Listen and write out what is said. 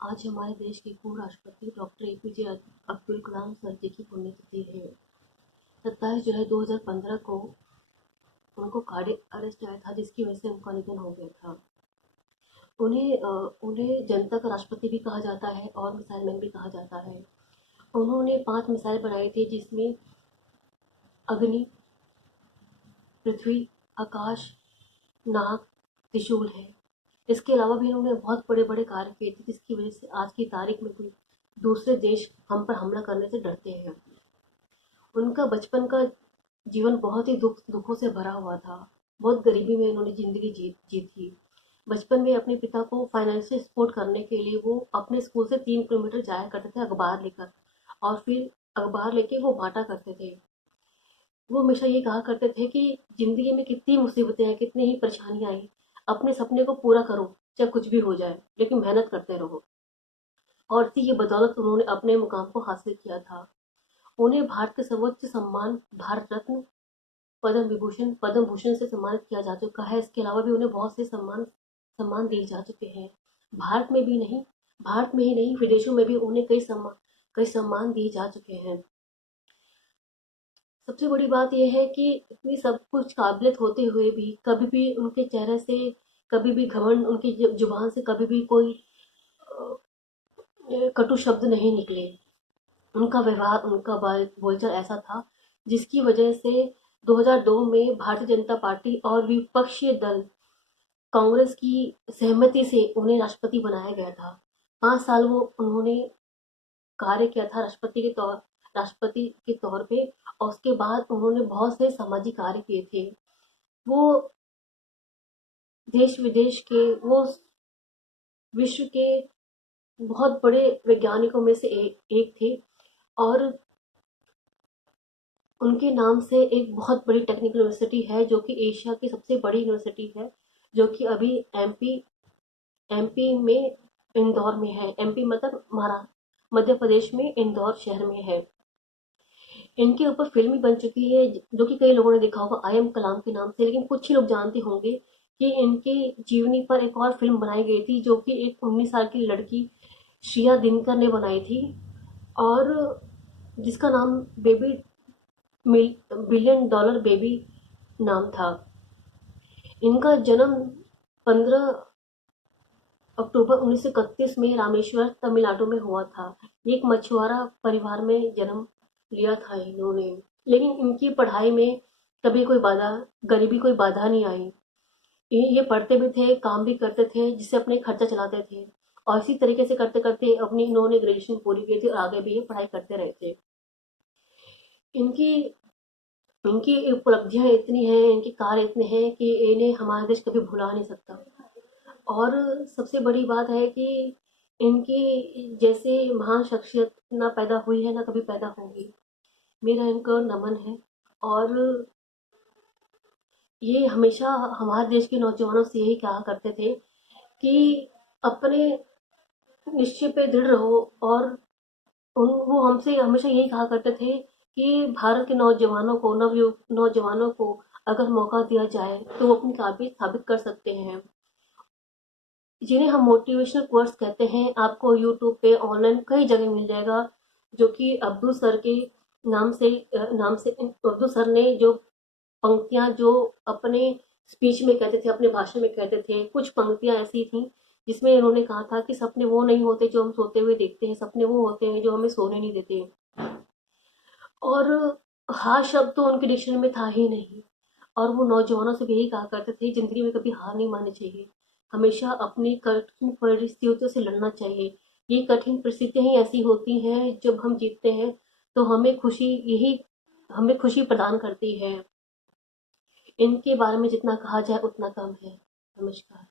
आज हमारे देश के पूर्व राष्ट्रपति doctor APJ Abdul Kalam sir जी की पुण्यतिथि है। 27 जुलाई 2015 को उनको कार्डियक अरेस्ट आया था, जिसकी वजह से उनका निधन हो गया था। उन्हें जनता का राष्ट्रपति भी कहा जाता है और मिसाइल मैन भी कहा जाता है। उन्होंने 5 मिसाइल बनाई थी, जिसमें अग्नि, पृथ्वी, आकाश, नाग, त्रिशूल है। इसके अलावा भी इन्होंने बहुत बड़े बड़े कार्य किए थे, जिसकी वजह से आज की तारीख में कोई दूसरे देश हम पर हमला करने से डरते हैं। उनका बचपन का जीवन बहुत ही दुखों से भरा हुआ था। बहुत गरीबी में उन्होंने ज़िंदगी जी थी। बचपन में अपने पिता को फाइनेंशियल सपोर्ट करने के लिए वो अपने स्कूल से 3 किलोमीटर जाया करते थे अखबार लेकर, और फिर अखबार लेके वो बांटा करते थे। वो हमेशा ये कहा करते थे कि ज़िंदगी में कितनी मुसीबतें हैं, कितनी ही परेशानियाँ आई, अपने सपने को पूरा करो, चाहे कुछ भी हो जाए, लेकिन मेहनत करते रहो। और इसी की बदौलत उन्होंने अपने मुकाम को हासिल किया था। उन्हें भारत के सर्वोच्च सम्मान भारत रत्न, पद्म भूषण से सम्मानित किया जा चुका है। इसके अलावा भी उन्हें बहुत से सम्मान सम्मान दिए जा चुके हैं। भारत में ही नहीं, विदेशों में भी उन्हें कई सम्मान दिए जा चुके हैं। सबसे बड़ी बात यह है कि इतनी सब कुछ काबिलियत होते हुए भी कभी भी उनके चेहरे से कभी भी घमंड, उनकी जुबान से कभी भी कोई कटु शब्द नहीं निकले। उनका व्यवहार, उनका बोलचाल ऐसा था, जिसकी वजह से 2002 में भारतीय जनता पार्टी और विपक्षी दल कांग्रेस की सहमति से उन्हें राष्ट्रपति बनाया गया था। 5 साल वो उन्होंने कार्य किया था राष्ट्रपति के तौर पे, और उसके बाद उन्होंने बहुत से सामाजिक कार्य किए थे। वो देश विदेश के, वो विश्व के बहुत बड़े वैज्ञानिकों में से एक थे, और उनके नाम से एक बहुत बड़ी टेक्निकल यूनिवर्सिटी है, जो कि एशिया की सबसे बड़ी यूनिवर्सिटी है, जो कि अभी एमपी में इंदौर में है। एमपी मतलब महाराष्ट्र, मध्य प्रदेश में इंदौर शहर में है। इनके ऊपर फिल्म भी बन चुकी है, जो कि कई लोगों ने देखा होगा, आई एम कलाम के नाम से। लेकिन कुछ ही लोग जानते होंगे कि इनकी जीवनी पर एक और फिल्म बनाई गई थी, जो कि एक 19 साल की लड़की श्रिया दिनकर ने बनाई थी, और जिसका नाम बिलियन डॉलर बेबी नाम था। इनका जन्म 15 अक्टूबर 1931 में रामेश्वर, तमिलनाडु में हुआ था। एक मछुआरा परिवार में जन्म लिया था इन्होंने, लेकिन इनकी पढ़ाई में कभी कोई बाधा, गरीबी कोई बाधा नहीं आई। ये पढ़ते भी थे, काम भी करते थे, जिससे अपने खर्चा चलाते थे, और इसी तरीके से करते करते अपनी इन्होंने ग्रेजुएशन पूरी की थी, और आगे भी ये पढ़ाई करते रहे थे। इनकी इनकी उपलब्धियां इतनी हैं, इनके कार्य इतने हैं कि इन्हें हमारा देश कभी भुला नहीं सकता। और सबसे बड़ी बात है कि इनकी जैसे महान शख्सियत ना पैदा हुई है, ना कभी पैदा होगी। मेरा इनको नमन है। और ये हमेशा हमारे देश के नौजवानों से यही कहा करते थे कि अपने निश्चय पे दृढ़ रहो, और वो हमसे हमेशा यही कहा करते थे कि भारत के नौजवानों को अगर मौका दिया जाए तो वो अपनी काबिलियत साबित कर सकते हैं। जिन्हें हम मोटिवेशनल कोर्स कहते हैं, आपको यूट्यूब पे ऑनलाइन कई जगह मिल जाएगा, जो कि अब्दुल सर के नाम से अब्दुल सर ने जो पंक्तियां जो अपने स्पीच में कहते थे, अपने भाषण में कहते थे, कुछ पंक्तियां ऐसी थी जिसमें इन्होंने कहा था कि सपने वो नहीं होते जो हम सोते हुए देखते हैं, सपने वो होते हैं जो हमें सोने नहीं देते। और हार शब्द तो उनके डिक्शनरी में था ही नहीं। और वो नौजवानों से भी यही कहा करते थे, ज़िंदगी में कभी हार नहीं माननी चाहिए, हमेशा अपनी कठिन परिस्थितियों से लड़ना चाहिए। ये कठिन परिस्थितियाँ ही ऐसी होती हैं, जब हम जीतते हैं तो हमें खुशी प्रदान करती है। इनके बारे में जितना कहा जाए उतना कम है। नमस्कार।